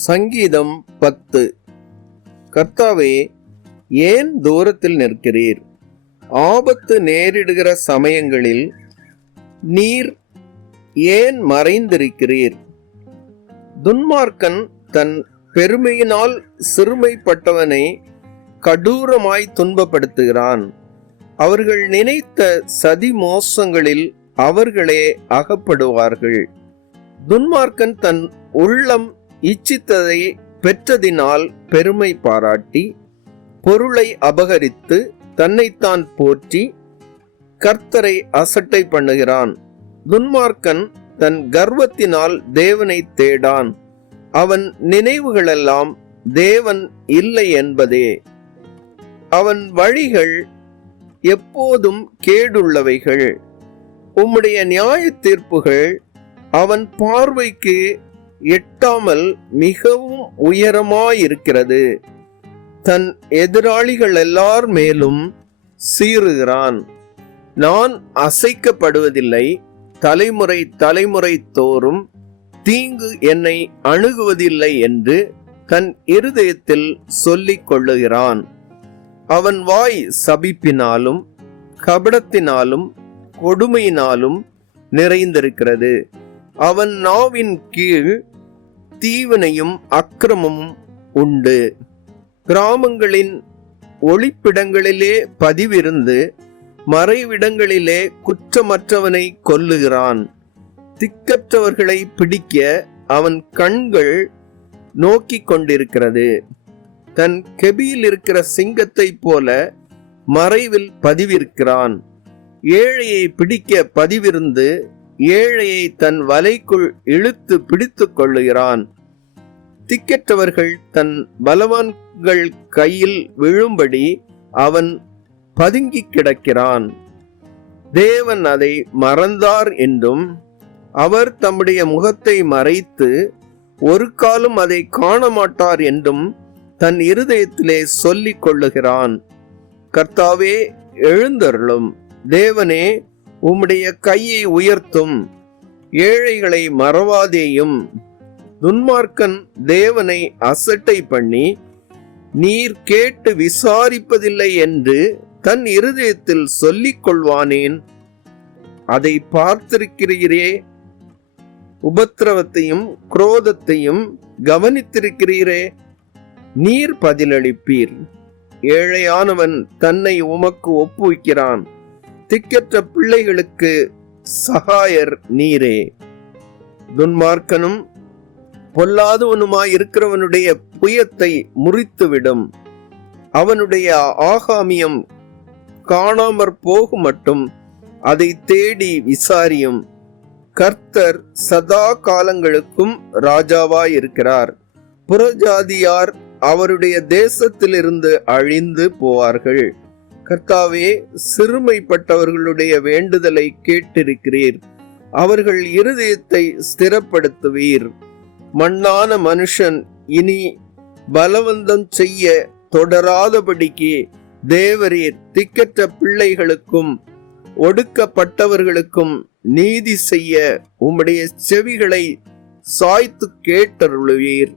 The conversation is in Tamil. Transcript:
சங்கீதம் 10. கர்த்தாவே, ஏன் தூரத்தில் நிற்கிறீர்? ஆபத்து நேரிடுகிற சமயங்களில் நீர் ஏன் மறைந்திருக்கிறீர்? துன்மார்க்கன் தன் பெருமையினால் சிறுமைப்பட்டவனை கடூரமாய் துன்பப்படுத்துகிறான். அவர்கள் நினைத்த சதி மோசங்களில் அவர்களே அகப்படுவார்கள். துன்மார்க்கன் தன் உள்ளம் இச்சித்ததை பெற்றதினால் பெருமை பாராட்டி பொருளை அபகரித்து தன்னைத்தான் போற்றி கர்த்தரை அசட்டை பண்ணுகிறான். துன்மார்க்கன் தன் கர்வத்தினால் தேவனை தேடான். அவன் நினைவுகளெல்லாம் தேவன் இல்லை என்பதே. அவன் வழிகள் எப்போதும் கேடுள்ளவைகள். உம்முடைய நியாய தீர்ப்புகள் அவன் பார்வைக்கு எட்டாமல் மிகவும் உயரமாயிருக்கிறது. தன் எதிராளிகள் எல்லார் மேலும் சீறுகிறான். நான் அசைக்கப்படுவதில்லை, தலைமுறை தலைமுறை தோறும் தீங்கு என்னை அணுகுவதில்லை என்று தன் இருதயத்தில் சொல்லிக் கொள்ளுகிறான். அவன் வாய் சபிப்பினாலும் கபடத்தினாலும் கொடுமையினாலும் நிறைந்திருக்கிறது. அவன் நாவின் கீழ் தீவினையும் அக்கிரமமும் உண்டு. கிராமங்களின் ஒளிப்பிடங்களிலே பதிவிருந்து மறைவிடங்களிலே குற்றமற்றவனை கொல்லுகிறான். திக்கற்றவர்களை பிடிக்க அவன் கண்கள் நோக்கிக் கொண்டிருக்கிறது. தன் கெபியில் இருக்கிற சிங்கத்தை போல மறைவில் பதிவிருக்கிறான். ஏழையை பிடிக்க பதிவிருந்து ஏழையை தன் வலைக்குள் இழுத்து பிடித்து கொள்ளுகிறான். திக்கற்றவர்கள் தன் பலவான்கள் கையில் விழும்படி அவன் பதுங்கி கிடக்கிறான். தேவன் அதை மறந்தார் என்றும் அவர் தம்முடைய முகத்தை மறைத்து ஒரு காலம் அதை காண மாட்டார் என்றும் தன் இருதயத்திலே சொல்லிக் கொள்ளுகிறான். கர்த்தாவே, எழுந்தருளும். தேவனே, உம்முடைய கையை உயர்த்தும். ஏழைகளை மறவாதேயும். துன்மார்க்கன் தேவனை அசட்டை பண்ணி நீர் கேட்டு விசாரிப்பதில்லை என்று தன் இருதயத்தில் சொல்லிக் கொள்வானேன்? அதை பார்த்திருக்கிறீரே, உபத்திரவத்தையும் குரோதத்தையும் கவனித்திருக்கிறீரே. நீர் பதிலளிப்பீர். ஏழையானவன் தன்னை உமக்கு ஒப்புவிக்கிறான். திக்கற்ற பிள்ளைகளுக்கு சகாயர் நீரே. துன்மார்க்கனும் பொல்லாதவனுமாயிருக்கிறவனுடைய புயத்தை முறித்துவிடும். அவனுடைய ஆகாமியம் காணாமற் போகும் மட்டும் அதை தேடி விசாரியும். கர்த்தர் சதா காலங்களுக்கும் ராஜாவாயிருக்கிறார். புறஜாதியார் அவருடைய தேசத்திலிருந்து அழிந்து போவார்கள். கர்த்தாவே, சிறுமைப்பட்டவர்களுடைய வேண்டுதலை கேட்டிருக்கிறீர். அவர்கள் இருதயத்தை ஸ்திரப்படுத்துவீர். மண்ணான மனுஷன் இனி பலவந்தம் செய்ய தொடராதபடிக்கு தேவரீர் திக்கற்ற பிள்ளைகளுக்கும் ஒடுக்கப்பட்டவர்களுக்கும் நீதி செய்ய உம்முடைய செவிகளை சாய்த்து கேட்டருளுவீர்.